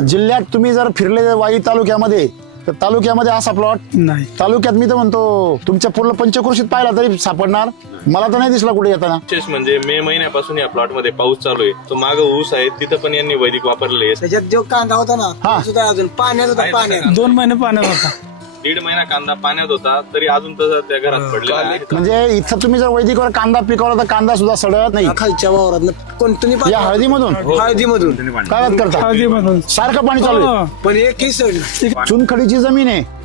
जिल्ह्यात तुम्ही जर फिरले वाई तालुक्यामध्ये तर तालुक्यामध्ये असा प्लॉट नाही. तालुक्यात मी तर म्हणतो तुमच्या पूर्ण पंचक्रोशीत पाहिला तरी सापडणार. मला तर नाही दिसला कुठे येताना. विशेष म्हणजे मे महिन्यापासून या प्लॉट मध्ये पाऊस चालू आहे. तो माग ऊस आहे तिथं पण यांनी वैदिक वापरलेले आहे. त्याच्यात जो कांदा होता ना हा. तो सुद्धा अजून पाण्यात होता पाण्यात 2 महिने पाण्यात होता. 1.5 महिना कांदा पाण्यात होता तरी अजून तसं त्या घरात पडलेला आहे. म्हणजे इथं तुम्ही जर वैदिकवर कांदा पिकवला तर कांदा सुद्धा सडत नाही. खालच्या वावरात कोणतंही या हळदीमधून हळदीमधून काय बात करता? हळदीमधून. सारखं पाणी चालू आहे. पण एकही सड चुनखडीची जमीन आहे.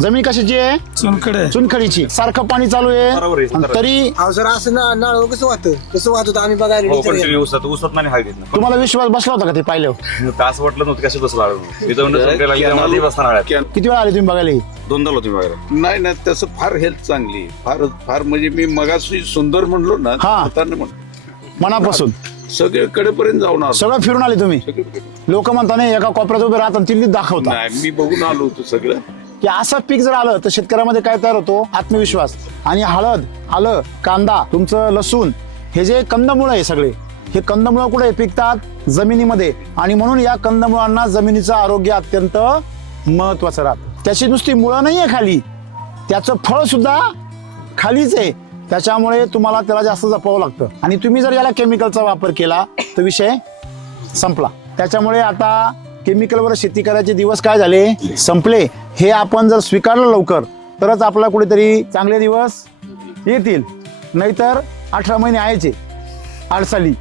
जमीन कशाची आहे? चुनकडे. चुनखडीची. सारखं पाणी चालू बरोबर आहे आहे. आणि तरी अहो सर असं नाळ कसं वाहतं कसं वाहत होतं आम्ही बघायला हो विचार केला. कंटिन्यू उसत नाही हळदीत तुम्हाला विश्वास बसला होता का ते पाहिल्यावर? असं वाटलं नव्हतं कसं बसला इथं बसणार किती वेळा आले तुम्ही बघायला? 2दा होती बघायला. नाही ना तसं फार हेल्थ चांगली फार फार म्हणजे मी मगाशी सुंदर म्हणलो ना हा. त्याने म्हणतो मनापासून सगळीकडे पर्यंत जाऊन आलो सगळं फिरून आले तुम्ही. सगळीकडे. लोक म्हणता नाही एका कोपऱ्यात उभे राहतात दिल्लीत दाखवता नाही मी बघून आलो होतो सगळं. की असं पीक जर आलं तर शेतकऱ्यामध्ये काय तयार होतो? आत्मविश्वास. आणि हळद, आलं, कांदा, तुमचं लसूण, हे जे कंदमुळं आहे सगळे, हे कंदमुळं कुठे पिकतात? जमिनीमध्ये. आणि म्हणून या कंदमुळांना जमिनीचं आरोग्य अत्यंत महत्वाचं राहतं. त्याची नुसती मुळं नाहीये खाली, त्याचं फळ सुद्धा खालीच आहे. त्याच्यामुळे तुम्हाला त्याला जास्त जपावं लागतं. आणि तुम्ही जर याला केमिकलचा वापर केला तर विषय संपला. त्याच्यामुळे आता केमिकलवर शेती करायचे दिवस काय झाले? संपले. हे आपण जर स्वीकारलं लवकर तरच आपला कुठेतरी चांगले दिवस येतील. नाहीतर 18 महिने यायचे अडसाली.